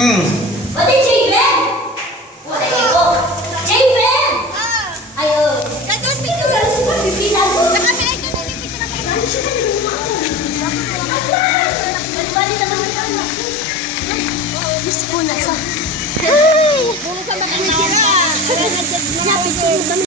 Pati Javen! Wala ko. Javen! Ayo. Dapat picture ka sa pipila ko. Saka may ito na picture na pa. Ano siya kanina lumaon? Bali naman sa ano. Miss ko na sa. Ay! Buong ka makikira. Kaya nagdad na picture mo kami.